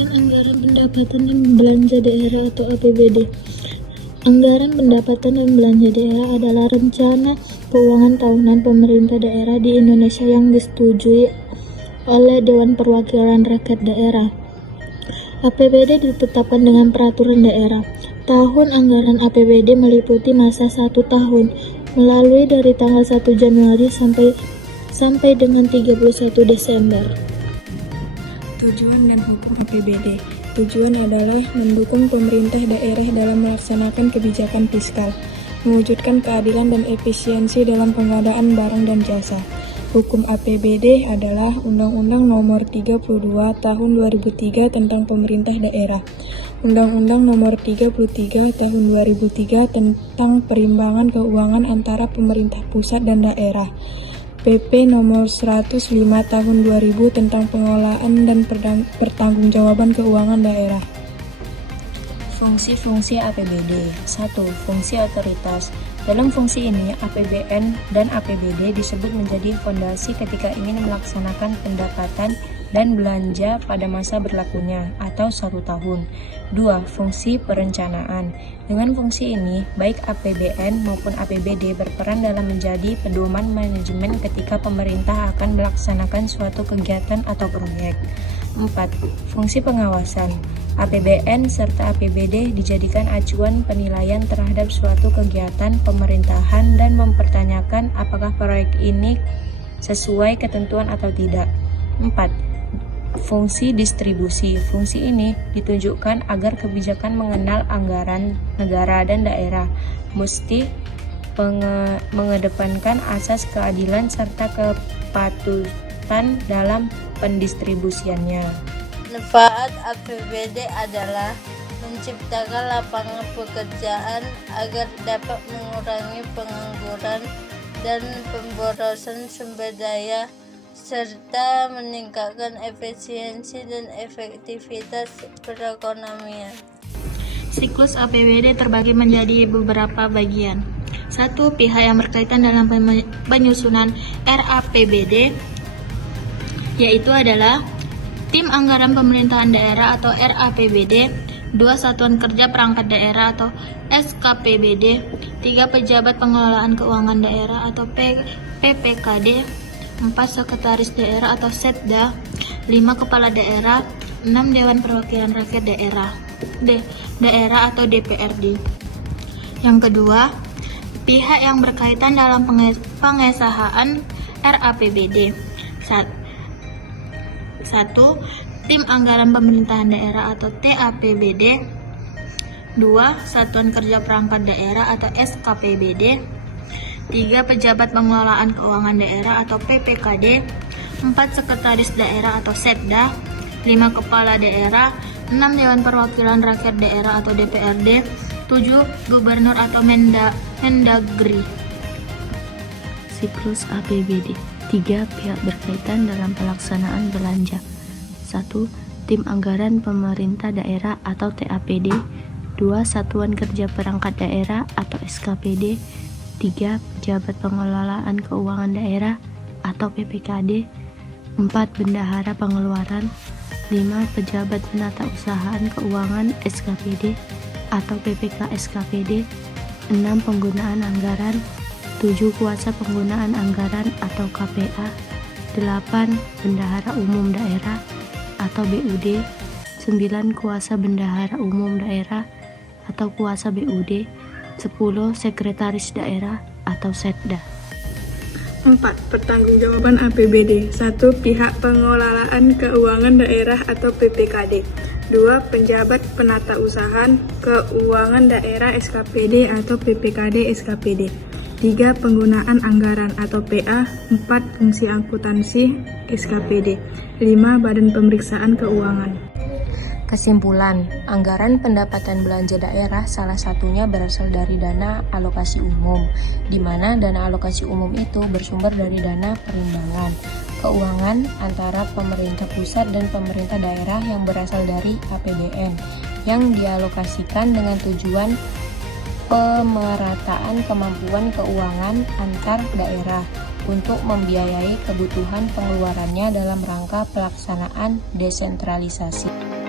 Penyaluran Anggaran Pendapatan dan Belanja Daerah atau APBD. Anggaran pendapatan dan belanja daerah adalah rencana keuangan tahunan pemerintah daerah di Indonesia yang disetujui oleh Dewan Perwakilan Rakyat Daerah. APBD ditetapkan dengan peraturan daerah. Tahun anggaran APBD meliputi masa 1 tahun, melalui dari tanggal 1 Januari sampai dengan 31 Desember. Tujuan dan hukum APBD. Tujuan adalah mendukung pemerintah daerah dalam melaksanakan kebijakan fiskal, mewujudkan keadilan dan efisiensi dalam pengadaan barang dan jasa. Hukum APBD adalah Undang-Undang Nomor 32 Tahun 2003 tentang Pemerintah Daerah, Undang-Undang Nomor 33 Tahun 2003 tentang Perimbangan Keuangan antara Pemerintah Pusat dan Daerah, PP Nomor 105 Tahun 2000 tentang Pengelolaan dan Pertanggungjawaban Keuangan Daerah. Fungsi-fungsi APBD. 1. Fungsi otoritas. Dalam fungsi ini, APBN dan APBD disebut menjadi fondasi ketika ingin melaksanakan pendapatan dan belanja pada masa berlakunya atau 1 tahun. 2. Fungsi perencanaan. Dengan fungsi ini, baik APBN maupun APBD berperan dalam menjadi pedoman manajemen ketika pemerintah akan melaksanakan suatu kegiatan atau proyek. 4. Fungsi pengawasan. APBN serta APBD dijadikan acuan penilaian terhadap suatu kegiatan pemerintahan dan mempertanyakan apakah proyek ini sesuai ketentuan atau tidak. 4. Fungsi distribusi. Fungsi ini ditunjukkan agar kebijakan mengenal anggaran negara dan daerah mesti mengedepankan asas keadilan serta kepatutan dalam pendistribusiannya. Manfaat APBD adalah menciptakan lapangan pekerjaan agar dapat mengurangi pengangguran dan pemborosan sumber daya, serta meningkatkan efisiensi dan efektivitas perekonomian. Siklus APBD terbagi menjadi beberapa bagian. 1. Pihak yang berkaitan dalam penyusunan RAPBD, yaitu adalah Tim Anggaran Pemerintahan Daerah atau RAPBD. 2. Satuan Kerja Perangkat Daerah atau SKPBD. 3. Pejabat Pengelolaan Keuangan Daerah atau PPKD. 4. Sekretaris Daerah atau Setda. 5. Kepala Daerah. 6. Dewan Perwakilan Rakyat Daerah Daerah atau DPRD. Yang kedua, pihak yang berkaitan dalam pengesahan RAPBD. 1. Tim Anggaran Pemerintahan Daerah atau TAPBD. 2. Satuan Kerja Perangkat Daerah atau SKPBD. 3. Pejabat Pengelolaan Keuangan Daerah atau PPKD. 4. Sekretaris Daerah atau Setda. 5. Kepala Daerah. 6. Dewan Perwakilan Rakyat Daerah atau DPRD. 7. Gubernur atau Mendagri. Siklus APBD. 3. Pihak berkaitan dalam pelaksanaan belanja. 1. Tim Anggaran Pemerintah Daerah atau TAPD. 2. Satuan Kerja Perangkat Daerah atau SKPD. 3. Pejabat Pengelolaan Keuangan Daerah atau PPKD. 4. Bendahara Pengeluaran. 5. Pejabat Penata Usahaan Keuangan SKPD atau PPK SKPD. 6. Penggunaan anggaran. 7. Kuasa Penggunaan Anggaran atau KPA. 8. Bendahara Umum Daerah atau BUD. 9. Kuasa Bendahara Umum Daerah atau Kuasa BUD. 10. Sekretaris Daerah atau Setda. 4. Pertanggungjawaban APBD. 1. Pihak Pengelolaan Keuangan Daerah atau PPKD. 2. Penjabat Penata Usahaan Keuangan Daerah SKPD atau PPKD SKPD. 3. Penggunaan anggaran atau PA. 4. Fungsi akuntansi SKPD. 5. Badan Pemeriksaan Keuangan. Kesimpulan, anggaran pendapatan belanja daerah salah satunya berasal dari dana alokasi umum, di mana dana alokasi umum itu bersumber dari dana perimbangan keuangan antara pemerintah pusat dan pemerintah daerah yang berasal dari APBN, yang dialokasikan dengan tujuan pemerataan kemampuan keuangan antar daerah untuk membiayai kebutuhan pengeluarannya dalam rangka pelaksanaan desentralisasi.